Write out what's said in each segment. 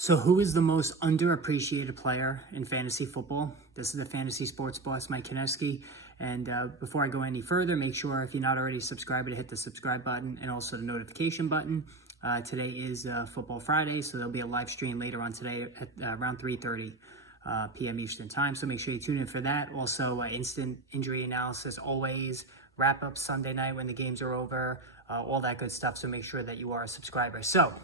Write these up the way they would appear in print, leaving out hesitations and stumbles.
So, who is the most underappreciated player in fantasy football? This is the Fantasy Sports Boss, Mike Kineski. And before I go any further, make sure if you're not already subscribed to hit the subscribe button and also the notification button. Today is Football Friday, so there'll be a live stream later on today at around 3:30 p.m. Eastern Time. So make sure you tune in for that. Also, instant injury analysis always. Wrap up Sunday night when the games are over. All that good stuff. So make sure that you are a subscriber. So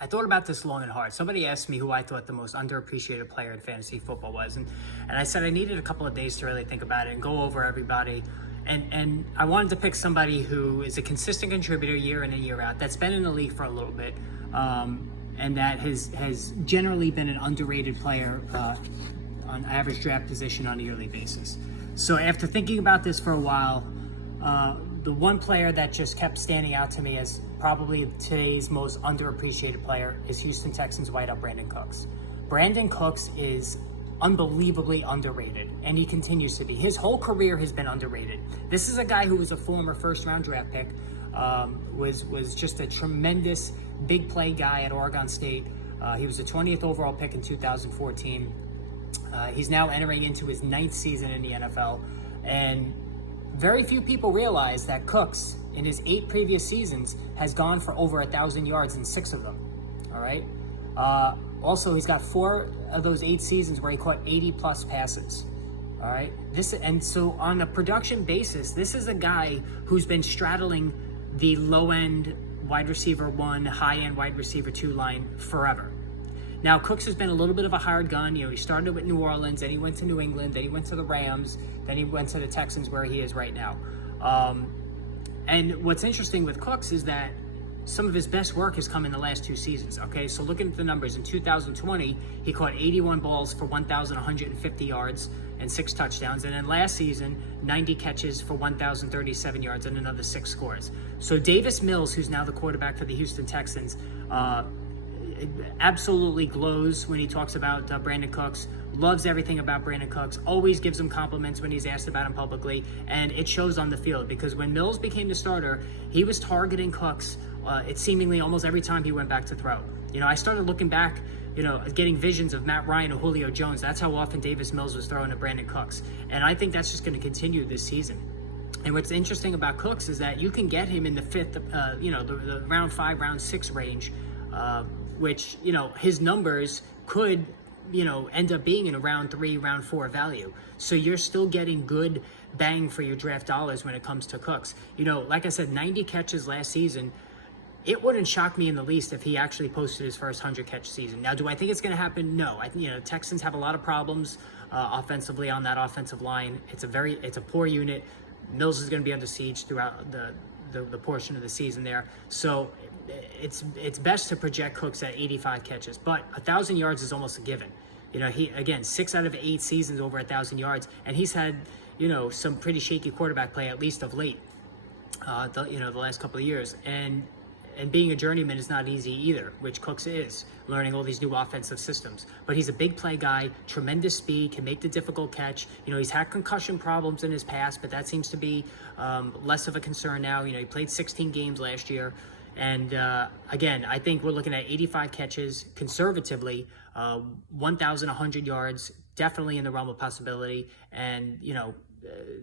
I thought about this long and hard. Somebody asked me who I thought the most underappreciated player in fantasy football was. And I said I needed a couple of days to really think about it and go over everybody. And I wanted to pick somebody who is a consistent contributor year in and year out, that's been in the league for a little bit, and that has generally been an underrated player on average draft position on a yearly basis. So after thinking about this for a while, the one player that just kept standing out to me as probably today's most underappreciated player is Houston Texans wideout Brandin Cooks. Brandin Cooks is unbelievably underrated, and he continues to be. His whole career has been underrated. This is a guy who was a former first-round draft pick, was just a tremendous big play guy at Oregon State. He was the 20th overall pick in 2014. He's now entering into his 9th season in the NFL, and very few people realize that Cooks, in his 8 previous seasons, has gone for over 1,000 yards in 6 of them. All right. Also, he's got 4 of those 8 seasons where he caught 80 plus passes. All right. So on a production basis, this is a guy who's been straddling the low end wide receiver 1, high end wide receiver 2 line forever. Now, Cooks has been a little bit of a hired gun. He started with New Orleans, then he went to New England, then he went to the Rams, then he went to the Texans, where he is right now. And what's interesting with Cooks is that some of his best work has come in the last 2 seasons, okay? So looking at the numbers, in 2020, he caught 81 balls for 1,150 yards and 6 touchdowns. And then last season, 90 catches for 1,037 yards and another 6 scores. So Davis Mills, who's now the quarterback for the Houston Texans, absolutely glows when he talks about Brandin Cooks, loves everything about Brandin Cooks, always gives him compliments when he's asked about him publicly, and it shows on the field, because when Mills became the starter, he was targeting Cooks it seemingly almost every time he went back to throw. I started looking back, getting visions of Matt Ryan or Julio Jones. That's how often Davis Mills was throwing to Brandin Cooks, and I think that's just going to continue this season. And what's interesting about Cooks is that you can get him in the 5th, the round 5, round 6 range, which, his numbers could, end up being in a round 3, round 4 value. So you're still getting good bang for your draft dollars when it comes to Cooks. Like I said, 90 catches last season. It wouldn't shock me in the least if he actually posted his first 100-catch season. Now, do I think it's going to happen? No. Texans have a lot of problems offensively on that offensive line. It's a poor unit. Mills is going to be under siege throughout the portion of the season there. So it's best to project Cooks at 85 catches, but 1,000 yards is almost a given. He, again, 6 out of 8 seasons over 1,000 yards, and he's had, some pretty shaky quarterback play, at least of late, the last couple of years. And being a journeyman is not easy either, which Cooks is, learning all these new offensive systems. But he's a big play guy, tremendous speed, can make the difficult catch. He's had concussion problems in his past, but that seems to be less of a concern now. He played 16 games last year. And again, I think we're looking at 85 catches conservatively, 1,100 yards, definitely in the realm of possibility. And,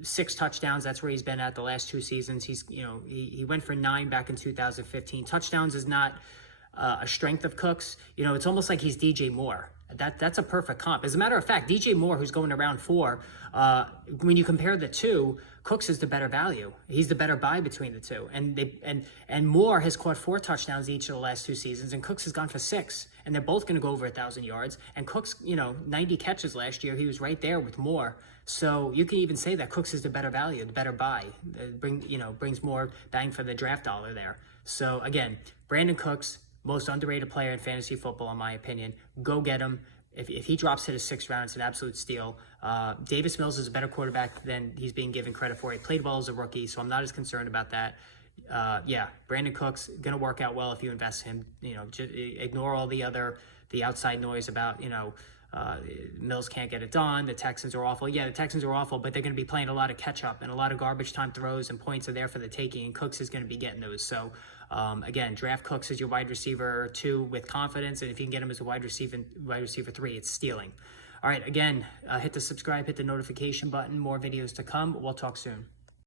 6 touchdowns. That's where he's been at the last 2 seasons. He went for 9 back in 2015. Touchdowns is not a strength of Cooks. It's almost like he's DJ Moore. That's a perfect comp. As a matter of fact, DJ Moore, who's going around 4, when you compare the two, Cooks is the better value. He's the better buy between the two. And Moore has caught 4 touchdowns each of the last 2 seasons, and Cooks has gone for 6. And they're both going to go over 1,000 yards. And Cooks, 90 catches last year. He was right there with Moore. So you can even say that Cooks is the better value, the better buy. Brings more bang for the draft dollar there. So again, Brandin Cooks, most underrated player in fantasy football, in my opinion. Go get him. If he drops to the 6th round, it's an absolute steal. Davis Mills is a better quarterback than he's being given credit for. He played well as a rookie, so I'm not as concerned about that. Brandin Cooks going to work out well if you invest in him. Just ignore all the outside noise about, Mills can't get it done. The Texans are awful. Yeah, the Texans are awful, but they're going to be playing a lot of catch up, and a lot of garbage time throws and points are there for the taking, and Cooks is going to be getting those. So Again, draft Cooks as your wide receiver 2 with confidence, and if you can get him as a wide receiver 3, it's stealing. All right, again, hit the subscribe, hit the notification button. More videos to come. We'll talk soon.